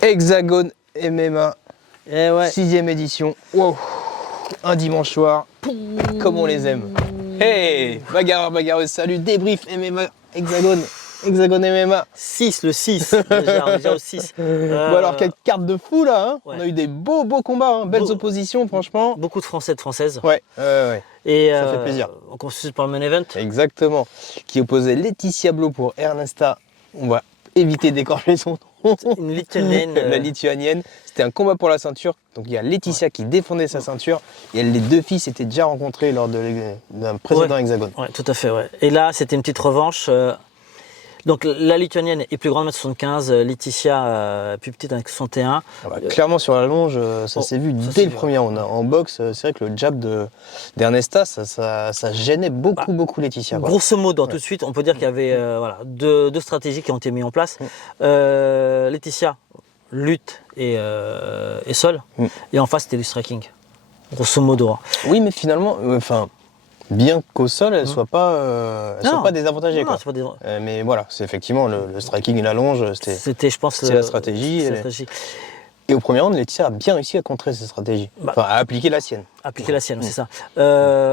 Hexagone MMA, Eh ouais. 6ème édition. Wow. Un dimanche soir, comme on les aime. Hey, bagarreur, salut, débrief MMA, Hexagone MMA. 6, le 6. Déjà, on est déjà au 6. Bon alors, quelle carte de fou là, hein. Ouais. On a eu des beaux combats, hein. Belles oppositions, franchement. Beaucoup de Français, de Françaises. Ouais. Et ça fait plaisir. On continue par le main event. Exactement. Qui opposait Laetitia Blo pour Ernesta. On va éviter d'écorcher son nom. Une lituanienne. La lituanienne. C'était un combat pour la ceinture. Donc il y a Laetitia qui défendait sa ceinture. Et les deux filles s'étaient déjà rencontrées lors d'un précédent hexagone. Ouais, tout à fait. Ouais. Et là, c'était une petite revanche. Donc la lituanienne est plus grande, 1m75, Laetitia plus petite, 1m61. Ah bah, clairement sur la longe, ça s'est vu dès le premier round. En boxe, c'est vrai que le jab d'Ernesta, ça gênait beaucoup Laetitia. Grosso modo, tout de suite, on peut dire qu'il y avait deux stratégies qui ont été mises en place. Laetitia, lutte et sol. Et en face, c'était du striking. Grosso modo. Hein. Oui, mais finalement, bien qu'au sol, elle ne soit pas désavantagée. Non, c'est pas mais voilà, c'est effectivement le striking et la longe, c'était je pense, la stratégie. Et au premier round, Laetitia a bien réussi à contrer cette stratégie. À appliquer la sienne. Appliquer la sienne, c'est ça.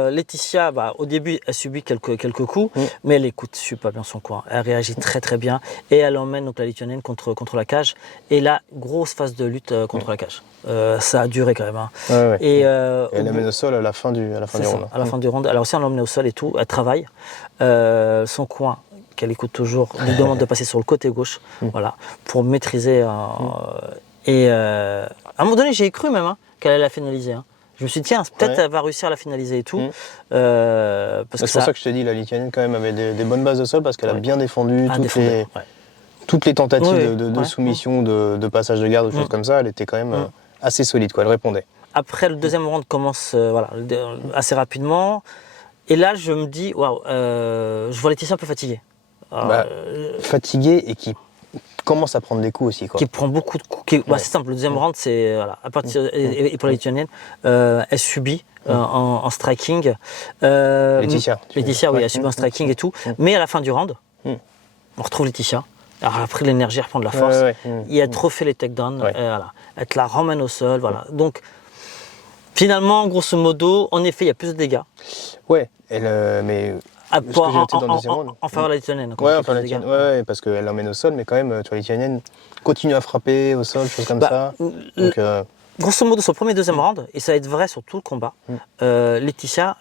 Laetitia, au début, elle subit quelques coups, mais elle écoute super bien son coin. Elle réagit très bien et elle emmène donc la lituanienne contre la cage. Et là, grosse phase de lutte contre la cage. Ça a duré quand même. Hein. Ouais. Et elle l'amène au sol à la fin du round. À la fin du round. Elle a aussi l'emmener au sol et tout. Elle travaille. Son coin, qu'elle écoute toujours, lui demande de passer sur le côté gauche, voilà, pour maîtriser. Et à un moment donné, j'ai cru même qu'elle allait la finaliser. Hein. Je me suis dit, tiens, peut-être elle va réussir à la finaliser et tout. C'est pour ça que je te dis, la lituanienne quand même avait des bonnes bases de sol parce qu'elle a bien défendu toutes les tentatives de soumission, de passage de garde, ou choses comme ça. Elle était quand même assez solide, quoi. Elle répondait. Après, le deuxième round commence assez rapidement. Et là, je me dis, waouh, je vois Laetitia un peu fatiguée. Fatiguée et qui commence à prendre des coups aussi. Quoi. Qui prend beaucoup de coups. C'est simple, le deuxième round, c'est à partir et pour la lituanienne, elle subit en striking. Laetitia, oui, elle subit en striking et tout. Mais à la fin du round, on retrouve Laetitia. Alors, elle a pris de l'énergie, elle reprend de la force. Et elle refait les takedowns. Elle te la ramène au sol. Voilà. Donc, finalement, grosso modo, en effet, il y a plus de dégâts. Ouais, mais. En faveur de la lituanienne. Ouais, parce qu'elle l'emmène au sol, mais quand même, la lituanienne continue à frapper au sol, choses comme ça. Donc, grosso modo, sur le premier et deuxième round, et ça va être vrai sur tout le combat, Laetitia,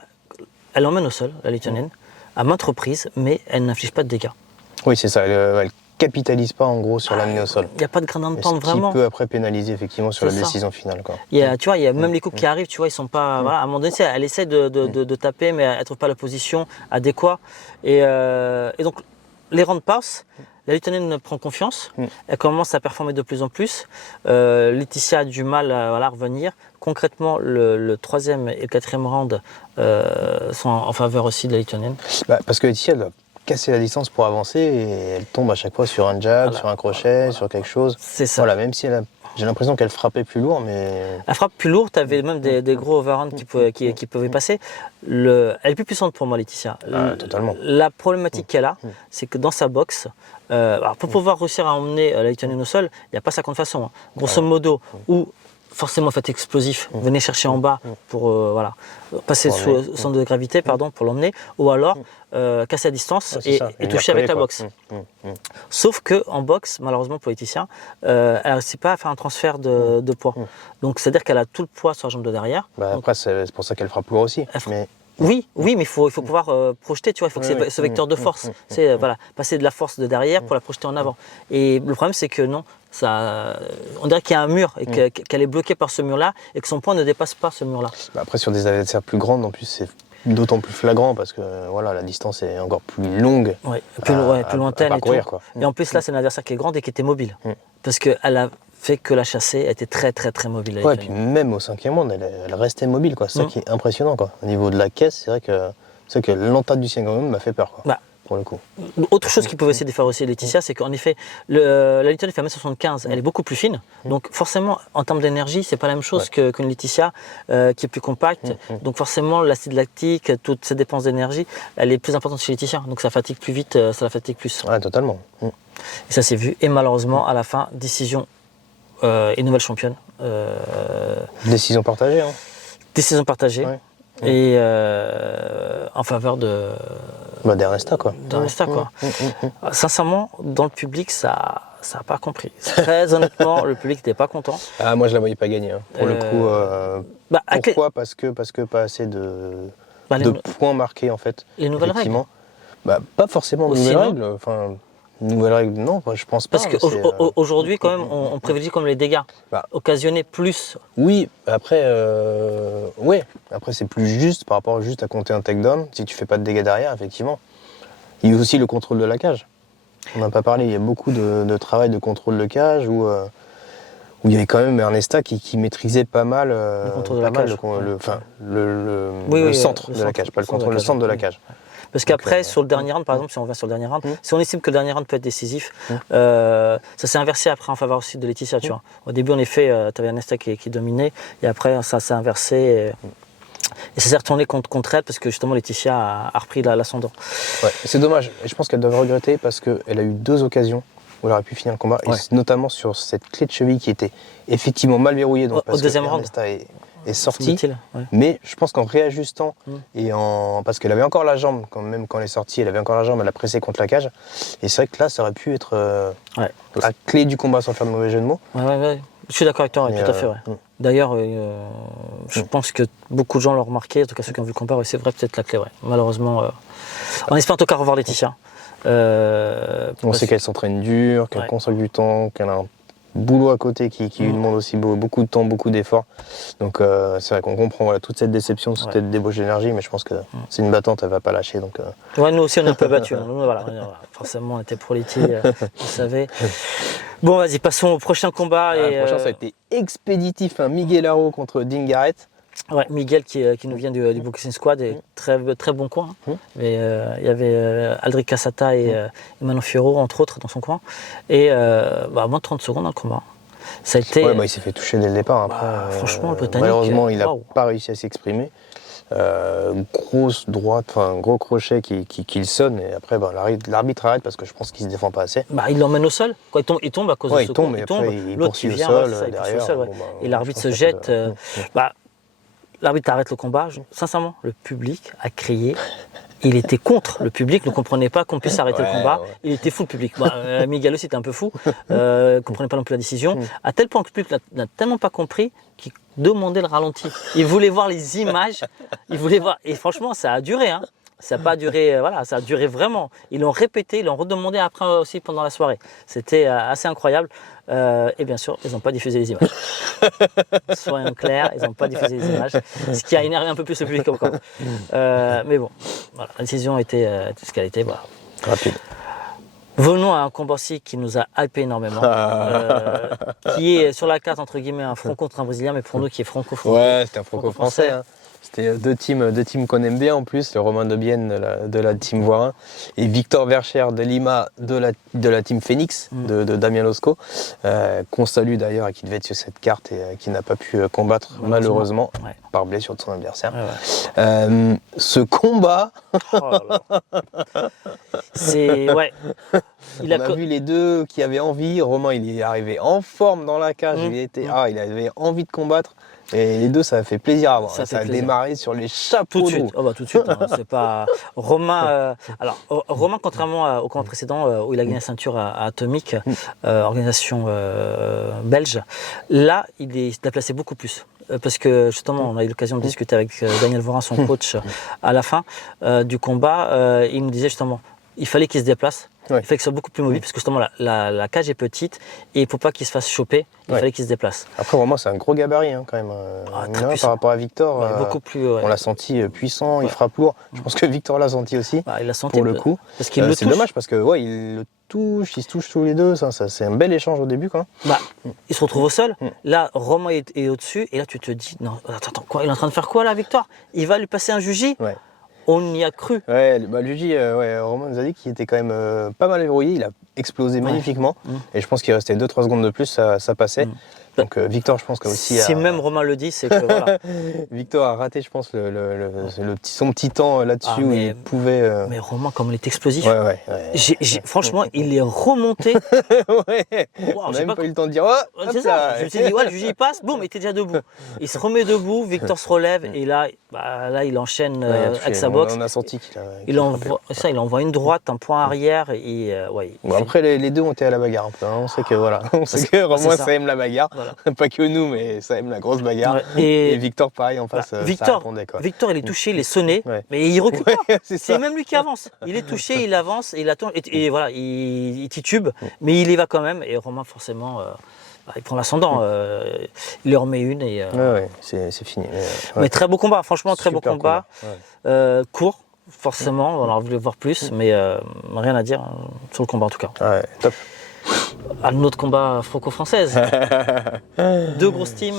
elle l'emmène au sol, la lituanienne, à maintes reprises, mais elle n'inflige pas de dégâts. Oui, c'est ça. Elle capitalise pas en gros sur l'amener au sol. Il n'y a pas de grain de pente vraiment. Ce qui peut après pénaliser effectivement sur la décision finale. Quoi. Tu vois, il y a même les coups qui arrivent, tu vois, ils sont pas. Voilà, à un moment donné, elle essaie de taper, mais elle ne trouve pas la position adéquate. Et donc, les rounds passent, la lituanienne prend confiance, elle commence à performer de plus en plus. Laetitia a du mal à revenir. Concrètement, le troisième et le quatrième round sont en faveur aussi de la lituanienne. Parce que Laetitia, elle casser la distance pour avancer et elle tombe à chaque fois sur un jab, sur un crochet, sur quelque chose. C'est ça. Voilà, même si j'ai l'impression qu'elle frappait plus lourd, mais... Elle frappe plus lourd, tu avais même des gros overhands qui pouvaient passer. Elle est plus puissante pour moi, Laetitia. Totalement. La problématique qu'elle a, c'est que dans sa boxe, pour pouvoir réussir à emmener la lituanienne au sol, il n'y a pas 50 façons. Hein. Grosso modo, ou forcément fait explosif, venez chercher en bas pour passer sous le centre de gravité pour l'emmener, ou alors casser à distance et toucher avec la boxe. Sauf qu'en boxe, malheureusement pour Laetitia, elle ne réussit pas à faire un transfert de poids. Donc c'est-à-dire qu'elle a tout le poids sur la jambe de derrière. Après c'est pour ça qu'elle frappe lourd aussi. Oui, mais il faut pouvoir projeter, tu vois, il faut que ce vecteur de force, c'est passer de la force de derrière pour la projeter en avant. Et le problème c'est que non, on dirait qu'il y a un mur et qu'elle est bloquée par ce mur-là et que son poids ne dépasse pas ce mur-là. Après sur des adversaires plus grands, en plus c'est d'autant plus flagrant parce que la distance est encore plus longue, plus lointaine à parcourir, et en plus là c'est un adversaire qui est grand et qui était mobile parce qu'elle a fait que la chasser, elle était très mobile. Et puis même au cinquième round, elle restait mobile, quoi. C'est ça qui est impressionnant, quoi. Au niveau de la caisse, c'est vrai que l'entame du cinquième round m'a fait peur, quoi. Pour le coup. Autre chose qui pouvait aussi différencier Laetitia, c'est qu'en effet, la lituanienne fait 1m75, elle est beaucoup plus fine. Donc forcément, en termes d'énergie, c'est pas la même chose qu'une Laetitia qui est plus compacte. Donc forcément, l'acide lactique, toutes ces dépenses d'énergie, elle est plus importante chez Laetitia. Donc ça fatigue plus vite, ça la fatigue plus. Ouais, totalement. Et ça s'est vu. Et malheureusement, à la fin, décision est nouvelle championne. Décision partagée. Hein. Décision partagée. Ouais. Et en faveur de. D'Ernesta, quoi. D'Ernesta, quoi. Sincèrement, dans le public, ça n'a pas compris. Très honnêtement, le public n'était pas content. Ah, moi, je la voyais pas gagner. Hein. Pour le coup, pourquoi ? Parce que pas assez de points marqués, en fait. Les nouvelles règles. Pas forcément de nouvelles règles. Enfin, nouvelles règles, non, je pense pas. Parce qu'aujourd'hui, quand même, on privilégie comme les dégâts occasionnés plus. Oui, après, après c'est plus juste par rapport juste à compter un takedown. Si tu fais pas de dégâts derrière, effectivement. Il y a aussi le contrôle de la cage. On n'en a pas parlé. Il y a beaucoup de travail de contrôle de cage où il y avait quand même Ernesta qui maîtrisait pas mal le centre de la cage, pas le contrôle, le centre de la cage. Parce qu'après, sur le dernier round, par exemple, si on revient sur le dernier round, si on estime que le dernier round peut être décisif, ça s'est inversé après en faveur aussi de Laetitia. Tu vois. Au début, en effet, tu avais Ernesta qui dominait, et après, ça s'est inversé. Et ça s'est retourné contre elle parce que justement Laetitia a repris l'ascendant. Ouais, c'est dommage. Et je pense qu'elle doit regretter parce qu'elle a eu 2 occasions où elle aurait pu finir le combat, et notamment sur cette clé de cheville qui était effectivement mal verrouillée. Donc au deuxième round. Est sortie, mais je pense qu'en réajustant parce qu'elle avait encore la jambe, même quand elle est sortie, elle avait encore la jambe, elle a pressé contre la cage, et c'est vrai que là ça aurait pu être la clé du combat sans faire de mauvais jeu de mots. Ouais. Je suis d'accord avec toi, tout à fait. D'ailleurs, je pense que beaucoup de gens l'ont remarqué, en tout cas ceux qui ont vu le combat, c'est vrai, peut-être la clé. Malheureusement, on espère en tout cas revoir Laetitia. On sait qu'elle s'entraîne dur, qu'elle consacre du temps, qu'elle a un boulot à côté qui lui demande aussi beaucoup de temps, beaucoup d'efforts. Donc c'est vrai qu'on comprend toute cette déception, cette débauche d'énergie, mais je pense que c'est une battante, elle va pas lâcher. Donc, nous aussi on est un peu battus. Forcément on était pour Letty, vous savez. Bon, vas-y, passons au prochain combat. Le prochain, ça a été expéditif, Miguel Haro contre Dean Garrett. Ouais, Miguel qui nous vient du Boxing Squad, et très bon coin. Mais il y avait Aldric Cassata et Manon Fiorot, entre autres, dans son coin. Et moins de 30 secondes dans le combat. Ça a été... il s'est fait toucher dès le départ. Après, franchement, le Britannique... Malheureusement, il n'a pas réussi à s'exprimer. Grosse droite, gros crochet qui le sonne, et après l'arbitre arrête parce que je pense qu'il se défend pas assez. Il l'emmène au sol. Il tombe à cause de ce coup. Il tombe, il poursuit au sol derrière. Et l'arbitre se jette. L'arbitre arrête le combat. Sincèrement, le public a crié. Il était contre. Le public ne comprenait pas qu'on puisse arrêter le combat. Il était fou, le public. Miguel aussi était un peu fou. Ne comprenait pas non plus la décision. À tel point que le public n'a tellement pas compris qu'il demandait le ralenti. Il voulait voir les images. Il voulait voir. Et franchement, ça a duré. Ça n'a pas duré, ça a duré vraiment. Ils l'ont répété, ils l'ont redemandé après aussi pendant la soirée. C'était assez incroyable. Et bien sûr, ils n'ont pas diffusé les images. Soyons clairs, ils n'ont pas diffusé les images. Ce qui a énervé un peu plus le public encore. Mais bon, la décision était ce qu'elle était. Rapide. Venons à un combat aussi qui nous a hypé énormément, qui est sur la carte entre guillemets un franco contre un brésilien, mais pour nous qui est franco-français. Ouais, c'était un franco-français. C'était deux teams qu'on aime bien en plus, le Romain de Bienne de la team Voirin et Victor Vercher de Lima de la team Phoenix de Damien Losco, qu'on salue d'ailleurs et qui devait être sur cette carte et qui n'a pas pu combattre malheureusement par blessure de son adversaire. Ce combat, c'est on a vu les deux qui avaient envie. Romain, il est arrivé en forme dans la cage, il avait envie de combattre. Et les deux, ça a fait plaisir à voir. Ça a démarré sur les chapeaux de roue. Tout de suite. C'est pas Romain. Romain, contrairement au combat précédent où il a gagné la ceinture à Atomic, organisation belge, là, il l'a placé beaucoup plus. Parce que justement, on a eu l'occasion de discuter avec Daniel Voirin, son coach, à la fin du combat. Il nous disait justement, il fallait qu'il se déplace. Il fallait qu'il soit beaucoup plus mobile parce que justement la cage est petite et il ne faut pas qu'il se fasse choper. Il fallait qu'il se déplace. Après, vraiment, c'est un gros gabarit quand même. Par rapport à Victor, beaucoup plus, on l'a senti puissant, il frappe lourd. Je pense que Victor l'a senti aussi. Il l'a senti pour le coup. Parce qu'il le c'est dommage parce que il le touche, ils se touchent tous les deux. Ça, c'est un bel échange au début quand même. Il se retrouve au sol. Là, Romain est au-dessus et là, tu te dis non, attends, quoi, il est en train de faire quoi là, Victor? Il va lui passer un juji. On y a cru. Luigi, Romain nous a dit qu'il était quand même pas mal verrouillé. Il a explosé magnifiquement. Et je pense qu'il restait 2-3 secondes de plus, ça passait. Donc Victor, je pense que aussi. Si même Romain le dit, c'est que voilà. Victor a raté, je pense, son petit temps là-dessus où il pouvait. Mais Romain, comme il est explosif. Ouais. Franchement, il est remonté. Ouais. On n'a même pas eu le temps de dire. Oh, c'est ça. Je me suis dit, ouais, le juge il passe, boum, il était déjà debout. Il se remet debout, Victor se relève et là, il enchaîne avec sa boxe. On a senti qu'il il envoie une droite, un point arrière et après, les deux ont été à la bagarre un peu. Hein. On sait que voilà, Romain ça aime la bagarre, pas que nous, mais ça aime la grosse bagarre. Et Victor, pareil en face. Victor, il est touché, il est sonné, mais il recule pas. C'est même lui qui avance. Il est touché, il avance, il attend et voilà, il titube, mais il y va quand même. Et Romain forcément. Il prend l'ascendant, il lui remet une et. C'est fini. Mais très beau combat, franchement, très beau combat. Court, forcément, on aurait voulu voir plus, mais rien à dire sur le combat en tout cas. Ouais, top. Un autre combat franco-française. Deux grosses teams,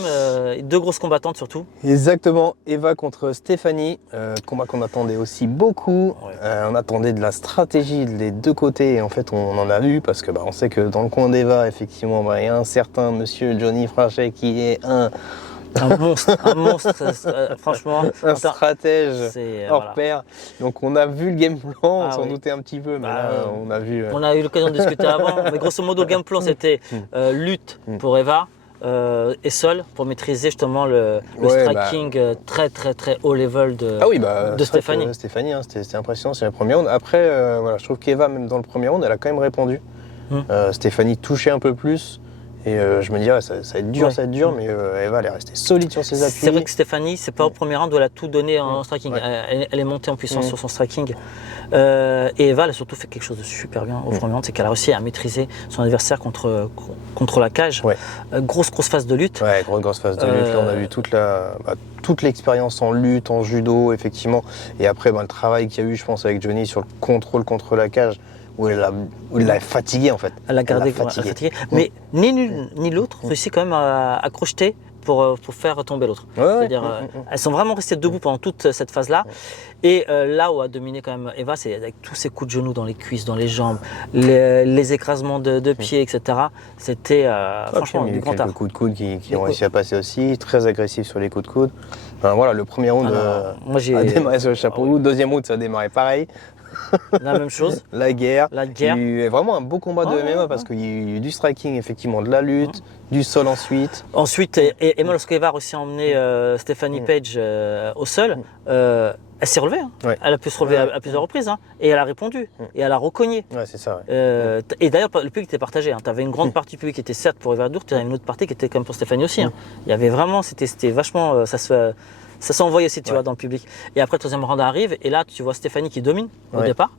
deux grosses combattantes surtout. Exactement, Eva contre Stéphanie, combat qu'on attendait aussi beaucoup. On attendait de la stratégie des deux côtés et en fait on en a vu parce que on sait que dans le coin d'Eva, effectivement, il y a un certain monsieur Johnny Frachet qui est un monstre, franchement. Un stratège hors pair. Donc on a vu le game plan, on s'en doutait un petit peu, mais là on a vu... On a eu l'occasion de discuter avant, mais grosso modo le game plan c'était lutte pour Eva et sol pour maîtriser justement le striking très haut level de Stéphanie. Stéphanie, c'était impressionnant, c'est la première round. Après, je trouve qu'Eva, même dans le premier round, elle a quand même répondu. Stéphanie touchait un peu plus. Et je me dis, ça va être dur, mais Eva, elle est restée solide sur ses appuis. C'est vrai que Stéphanie, c'est pas au premier round où elle a tout donné en striking. Elle est montée en puissance sur son striking. Et Eva, elle a surtout fait quelque chose de super bien au premier round, c'est qu'elle a réussi à maîtriser son adversaire contre la cage. Grosse phase de lutte. Ouais, grosse phase de lutte. Là, on a vu toute l'expérience en lutte, en judo, effectivement. Et après, le travail qu'il y a eu, je pense, avec Johnny sur le contrôle contre la cage. Où elle l'a fatigué en fait. Elle l'a gardé fatiguée. Mais ni l'une ni l'autre réussit quand même à crocheter pour faire tomber l'autre. C'est-à-dire, elles sont vraiment restées debout pendant toute cette phase-là. Et là où a dominé quand même Eva, c'est avec tous ses coups de genoux dans les cuisses, dans les jambes, les écrasements de pieds, etc. C'était franchement du grand art. Quelques coups de coude qui ont réussi à passer aussi, très agressif sur les coups de coude. Enfin, le premier round a démarré sur le chapeau. Le deuxième round, ça a démarré pareil. La même chose. La guerre. Il y a eu vraiment un beau combat de MMA parce qu'il y a eu du striking, effectivement, de la lutte, du sol ensuite. Ensuite, et même lorsque Eva a réussi à emmener Stéphanie Page au sol, elle s'est relevée. Elle a pu se relever à plusieurs reprises et elle a répondu et elle a recogné. Ouais, c'est ça. Et d'ailleurs, le public était partagé. Tu avais une grande partie du public qui était certes pour Eva Dour, tu avais une autre partie qui était comme pour Stéphanie aussi. Il y avait vraiment, c'était vachement. Ça s'envoyait aussi, tu vois, dans le public. Et après, le troisième round arrive, et là, tu vois Stéphanie qui domine au départ,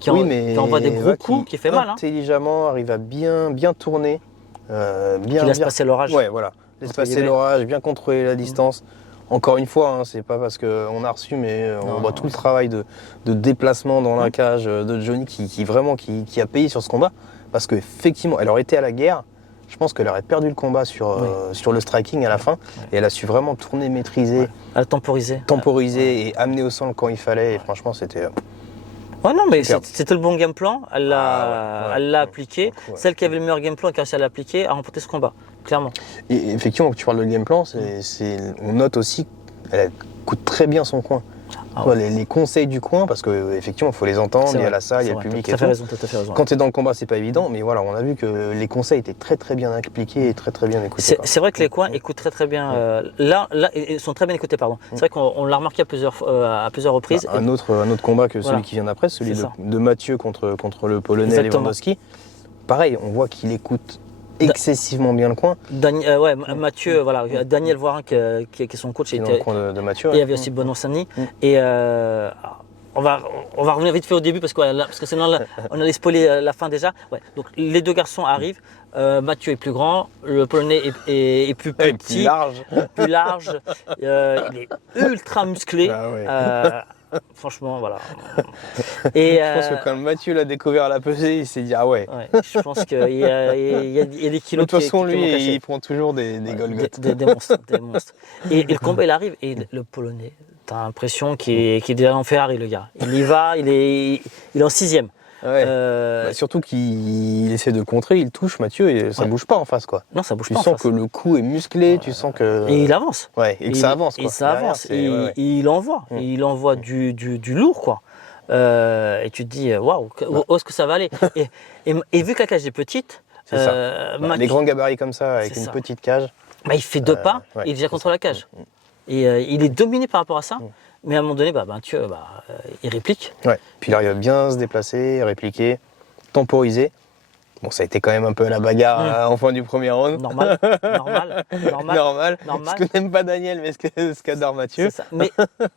qui envoie des gros coups, qui fait mal. Intelligemment, arrive à bien tourner. Qui laisse passer l'orage. Ouais, voilà. Laisse passer l'orage, bien contrôler la distance. Encore une fois, c'est pas parce qu'on a reçu, mais on voit tout le travail de déplacement dans la cage de Johnny qui a payé sur ce combat. Parce qu'effectivement, elle aurait été à la guerre. Je pense qu'elle aurait perdu le combat sur le striking à la fin. Et elle a su vraiment tourner, maîtriser. Elle a temporisé. Et amener au sol quand il fallait. Et franchement, c'était... non, mais c'était le bon game plan. Elle l'a appliqué. Celle qui avait le meilleur game plan et qui a réussi à l'appliquer a remporté ce combat, clairement. Et effectivement, quand tu parles de game plan, on note aussi qu'elle coûte très bien son coin. Les conseils du coin, parce qu'effectivement, il faut les entendre, il y a la salle, il y a le public et tout. Tout à fait raison. Quand tu es dans le combat, c'est pas évident, mais on a vu que les conseils étaient très bien appliqués et très bien écoutés. C'est vrai que les coins écoutent très bien. Là, ils sont très bien écoutés, pardon. C'est vrai qu'on l'a remarqué à plusieurs reprises. Un autre combat que celui qui vient d'après, celui de Mathieu contre le Polonais Lewandowski. Pareil, on voit qu'il écoute excessivement bien le coin. Mathieu, Daniel Voirin qui est son coach, était dans le coin de Mathieu. Et il y avait aussi Benoît Sani. Et on va revenir vite fait au début parce que sinon on allait spoiler la fin déjà. Donc les deux garçons arrivent. Mathieu est plus grand, le Polonais est plus petit, plus large. Il est ultra musclé. Franchement, voilà. Et je pense que quand Mathieu l'a découvert à la pesée, il s'est dit je pense qu'il y a des kilos. De toute façon, lui, il prend toujours des Golgoth. Des monstres. Et le combat, il arrive. Et le Polonais, t'as l'impression qu'il est déjà en Ferrari, le gars. Il y va, il est en 6e. Surtout qu'il essaie de contrer, il touche Mathieu et ça bouge pas en face, quoi. Non, ça bouge pas en face. Tu face. sens que le coup est musclé, tu sens que... Et il avance. Et que ça avance, quoi. Et ça avance. Et il envoie. Et il envoie du lourd, quoi. Et tu te dis, waouh, où est-ce que ça va aller et vu que la cage est petite... les grands gabarits comme ça, avec une petite cage... il fait 2 pas, il est déjà contre la cage. Et il est dominé par rapport à ça. Mais à un moment donné, Mathieu, il réplique. Puis il arrive à bien se déplacer, répliquer, temporiser. Bon, ça a été quand même un peu la bagarre en fin du premier round. Normal. Ce que n'aime pas Daniel, mais ce qu'adore Mathieu. C'est ça.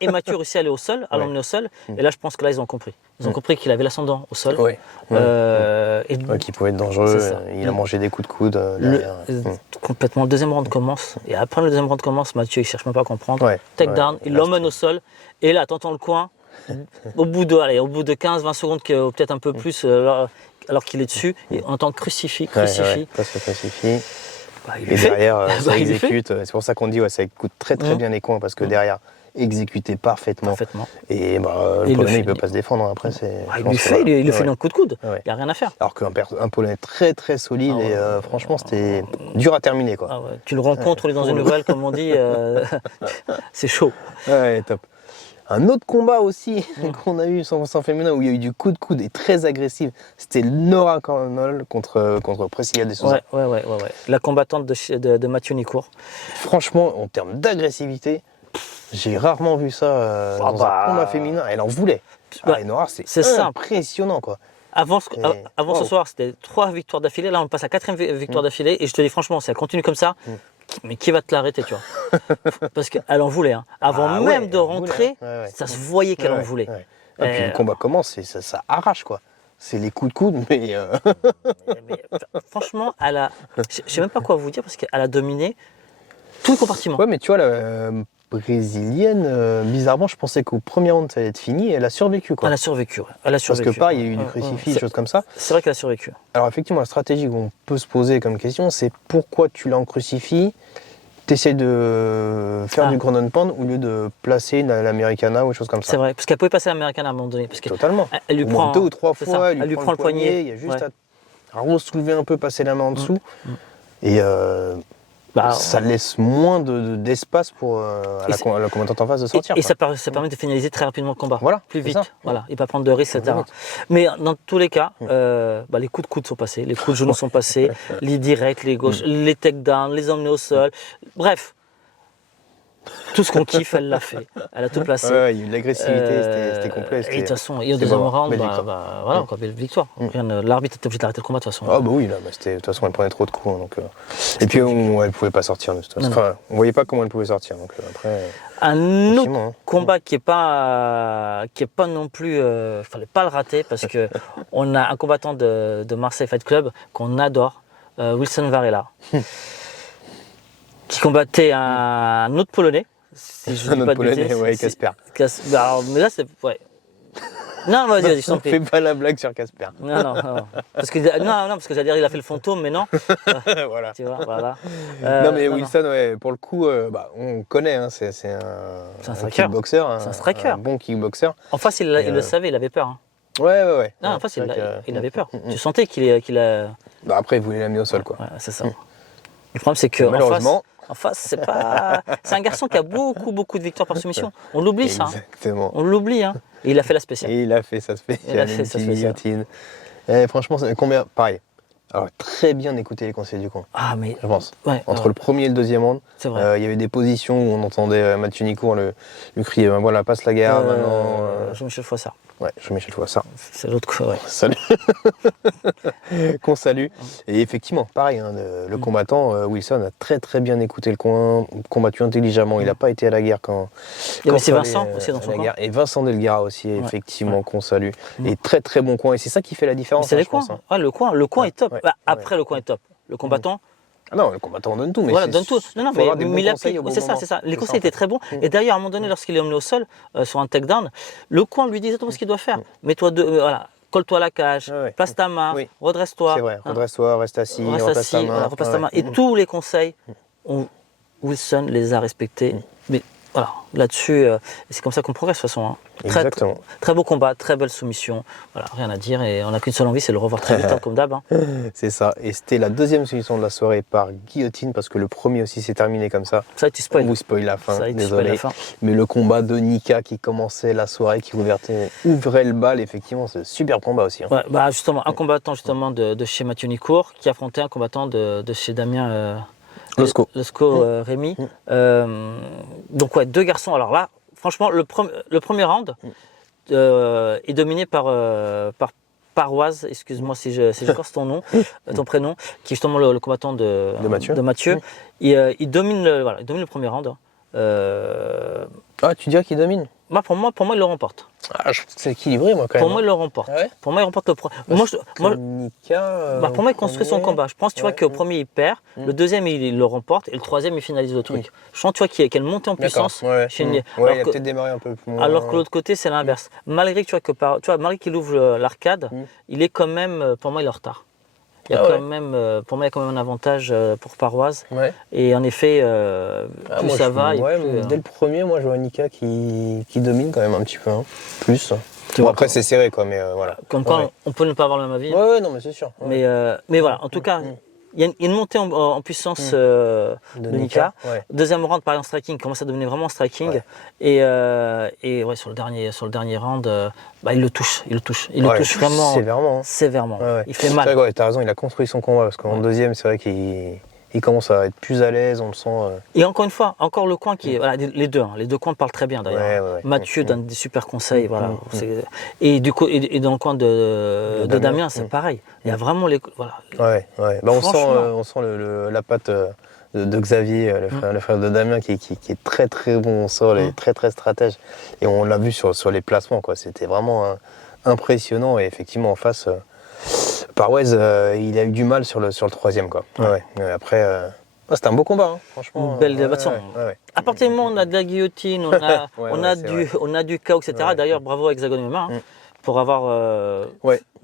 Et Mathieu réussit à aller au sol, à l'emmener au sol. Et là, je pense que là, ils ont compris. Ils ont compris qu'il avait l'ascendant au sol. Qu'il pouvait être dangereux. Il a mangé des coups de coude derrière. Complètement. Le deuxième round commence. Et après le deuxième round commence, Mathieu, il ne cherche même pas à comprendre. Takedown, il l'emmène au sol. Et là, t'entends le coin. Au bout de 15-20 secondes, peut-être un peu plus, alors qu'il est dessus, et on entend crucifie. Presque crucifie. Et derrière, ça exécute. C'est pour ça qu'on dit ça écoute très bien les coins, parce que derrière, exécuté parfaitement. Et le Polonais, il ne peut pas se défendre. Après, il le fait dans le coup de coude. Il n'y a rien à faire. Alors qu'un Polonais très solide, et franchement, c'était dur à terminer, quoi. Tu le rencontres, on est dans une ruelle, comme on dit, c'est chaud. Top. Un autre combat aussi qu'on a eu 100% féminin où il y a eu du coup de coude et très agressif, c'était Nora Cornell contre Priscilla de Souza. Ouais. La combattante de Mathieu Nicourt. Franchement, en termes d'agressivité, j'ai rarement vu ça dans un combat féminin. Elle en voulait. Et Nora, c'est impressionnant, quoi. Avant ce soir, c'était 3 victoires d'affilée. Là, on passe à 4e victoire d'affilée. Et je te dis franchement, si elle continue comme ça, mais qui va te l'arrêter, tu vois? Parce qu'elle en voulait. Avant même de rentrer, ça se voyait qu'elle en voulait. Et puis le combat commence, et ça arrache, quoi. C'est les coups de coude, mais franchement, je ne sais même pas quoi vous dire, parce qu'elle a dominé tous les compartiments. Ouais, mais tu vois, la brésilienne, bizarrement, je pensais qu'au premier round, ça allait être fini, et elle a survécu, quoi. Elle a survécu. Parce que pareil, il y a eu du crucifix, des choses comme ça. C'est vrai qu'elle a survécu. Alors effectivement, la stratégie qu'on peut se poser comme question, c'est pourquoi tu l'as en crucifix, t'essaies de faire du ground and pound au lieu de placer l'Americana ou des choses comme ça. C'est vrai, parce qu'elle pouvait passer l'Americana à un moment donné. Parce Totalement. Elle lui prend 2 ou 3 fois, elle lui prend le poignet. Il y a juste à re-soulever un peu, passer la main en dessous. Et ça laisse moins d'espace pour la combattante en face de sortir. Et ça permet de finaliser très rapidement le combat. Plus vite. Et pas prendre de risques, etc. Mais dans tous les cas, les coups de coude sont passés, les coups de genoux sont passés, les directs, les gauches, les takedowns, les emmener au sol. Bref. Tout ce qu'on kiffe, elle l'a fait. Elle a tout placé. Il y a eu de l'agressivité, c'était complet. Et de toute façon, au deuxième round, encore belle victoire. L'arbitre était obligé d'arrêter le combat de toute façon. De toute façon, elle prenait trop de coups. Donc, et puis, elle ne pouvait pas sortir. Enfin, on ne voyait pas comment elle pouvait sortir. Donc, après, un autre combat qui n'est pas non plus. Fallait pas le rater parce qu'on a un combattant de Marseille Fight Club qu'on adore, Wilson Varela. Qui combattait un autre Polonais. Si je un autre Polonais, Casper. Mais là, c'est... Non, vas-y, je t'en prie. Fais pas la blague sur Casper. Non. Parce que j'allais dire, il a fait le fantôme, mais non. Voilà. Tu vois, voilà. Non, mais Wilson, pour le coup, on connaît, c'est un kickboxer. C'est un striker. Un bon kickboxer. En face, il le savait, il avait peur. Ouais. Non, en face, il avait peur. Tu sentais qu'il a... Après, il voulait l'amener au sol, quoi. Ouais, c'est ça. Le problème, c'est que malheureusement, en face, c'est un garçon qui a beaucoup de victoires par soumission. On l'oublie, ça. Exactement. On l'oublie, hein. Et il a fait la spéciale. Et il a fait sa spéciale. Franchement, combien pareil. Alors, très bien écouter les conseils du coin. Mais je pense. Entre le premier et le deuxième round, il y avait des positions où on entendait Mathieu Nicourt lui crier voilà, passe la garde maintenant. Jean-Michel Froissart. Jean-Michel Froissart. C'est l'autre, Salut. Qu'on salue. Et effectivement, pareil, le combattant, Wilson, a très bien écouté le coin, combattu intelligemment. Il n'a pas été à la guerre quand. Il y avait aussi Vincent aussi dans son coin. Et Vincent Delgara aussi, effectivement, qu'on salue. Et très bon coin. Et c'est ça qui fait la différence. C'est les coins. Le coin est top. Après, le coin est top. Le combattant. Non, le combattant donne tout, mais donne tout. Non, mais il a pris. C'est ça. Les conseils étaient très bons. Et d'ailleurs, à un moment donné, lorsqu'il est emmené au sol, sur un takedown, le coin lui dit exactement ce qu'il doit faire. Mets-toi colle-toi à la cage, place ta main, redresse-toi. C'est vrai, redresse-toi, reste assis, replace ta main. Et tous les conseils, Wilson les a respectés. Mais voilà, là-dessus, c'est comme ça qu'on progresse de toute façon. Hein. Exactement. Très beau combat, très belle soumission. Voilà, rien à dire. Et on n'a qu'une seule envie, c'est de le revoir très vite, hein, comme d'hab. Hein. C'est ça. Et c'était la deuxième soumission de la soirée par guillotine, parce que le premier aussi s'est terminé comme ça. Ça, tu spoil. On vous spoil la fin, désolé. Mais le combat de Nika qui commençait la soirée, qui ouvrait le bal, effectivement, c'est un super combat aussi. Hein. Ouais, bah justement, un combattant justement de chez Mathieu Nicourt qui affrontait un combattant de chez Damien Losco Rémy. Donc ouais, deux garçons. Alors là, franchement, le premier round est dominé par Paroise, excuse-moi si je corse ton nom, ton prénom, qui est justement le combattant de Mathieu. Il domine le premier round. Ah, tu dirais qu'il domine? Pour moi, il le remporte. Ah, je trouve que c'est équilibré, moi, quand même. Pour moi, il le remporte. Ah ouais, pour moi, il remporte le premier. Pour moi, il construit son combat. Je pense, tu vois, qu'au premier, il perd. Le deuxième, il le remporte. Et le troisième, il finalise le truc. Je sens, tu vois, qu'il y a une montée en puissance. Chez il a peut-être démarré un peu plus. Alors que l'autre côté, c'est l'inverse. Malgré que malgré qu'il ouvre l'arcade, il est quand même, pour moi, il est en retard. Il y a pour moi, il y a quand même un avantage pour Paroise. Ouais. Et en effet, plus ça va. Dès le premier, moi, je vois Nika qui domine quand même un petit peu. Hein. Plus. Bon, après, c'est serré, quoi, mais voilà. Comme quoi, on peut ne pas avoir le même avis. Ouais, non, mais c'est sûr. Mais voilà, en tout cas, il y a une montée en puissance de Nika. Ouais. Deuxième round, par exemple, striking, commence à devenir vraiment striking. Ouais. Et sur le dernier round, il le touche. Il le touche vraiment sévèrement. Ouais. Il fait mal. C'est vrai, t'as raison, il a construit son combat. Parce qu'en deuxième, c'est vrai qu'il commence à être plus à l'aise, on le sent. Et encore une fois, les coins les deux coins parlent très bien d'ailleurs. Ouais. Mathieu donne des super conseils, voilà. Et du coup, et dans le coin de Damien, c'est pareil. Il y a vraiment les, voilà. Ouais. Bah, on sent la patte de Xavier, le frère de Damien, qui est très très bon au sol et très très stratège. Et on l'a vu sur les placements, quoi. C'était vraiment impressionnant. Et effectivement, en face. Paroise, il a eu du mal sur le troisième, quoi. Ouais. Après, c'était un beau combat, hein, franchement. Une belle débattion. À partir du moment où on a de la guillotine, on a du chaos, etc. D'ailleurs, bravo à Hexagone MMA pour avoir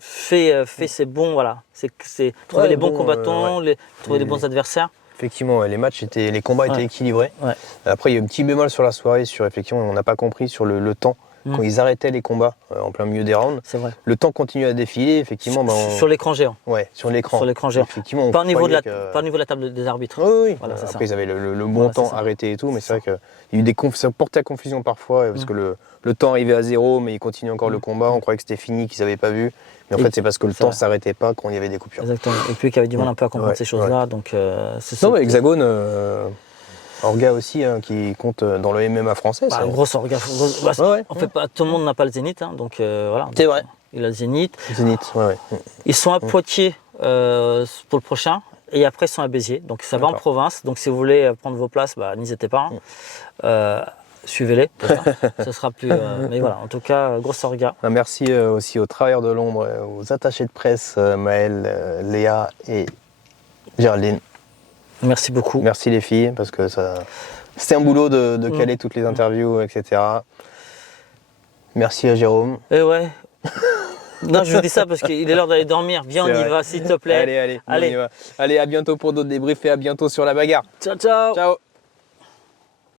fait ces bons, voilà. C'est trouver les bons combattants, trouver les bons adversaires. Effectivement, les combats étaient équilibrés. Ouais. Après, il y a un petit bémol sur la soirée, effectivement, on n'a pas compris sur le temps. Quand ils arrêtaient les combats en plein milieu des rounds, c'est vrai. Le temps continue à défiler, effectivement. Sur l'écran géant. Ouais, sur l'écran. Sur l'écran géant. Effectivement, pas au niveau de la table des arbitres. Oui. Voilà, après, ils avaient le bon temps arrêté et tout, mais c'est vrai qu'il y a eu ça portait à confusion parfois, parce que le temps arrivait à zéro, mais ils continuaient encore le combat. On croyait que c'était fini, qu'ils n'avaient pas vu. Mais en fait, c'est parce que le temps ne s'arrêtait pas quand il y avait des coupures. Exactement. Et puis qu'il y avait du mal un peu à comprendre ces choses-là. Donc, c'est ça. Non, mais Hexagone. Orga aussi, qui compte dans le MMA français. Grosse Orga. En fait, tout le monde n'a pas le Zénith, hein, donc voilà. C'est vrai. Il a le Zénith. Ouais. Ils sont à Poitiers pour le prochain, et après ils sont à Béziers. Donc ça va en province. Donc si vous voulez prendre vos places, n'hésitez pas. Suivez-les. Ça sera plus. Mais voilà, en tout cas, grosse Orga. Merci aussi aux travailleurs de l'ombre, aux attachés de presse, Maël, Léa et Géraldine. Merci beaucoup. Merci les filles, parce que c'était un boulot de caler toutes les interviews, etc. Merci à Jérôme. Ouais. Non, je vous dis ça parce qu'il est l'heure d'aller dormir. Viens, on y va, s'il te plaît. Allez, on y va. Allez, à bientôt pour d'autres débriefs et à bientôt sur la bagarre. Ciao.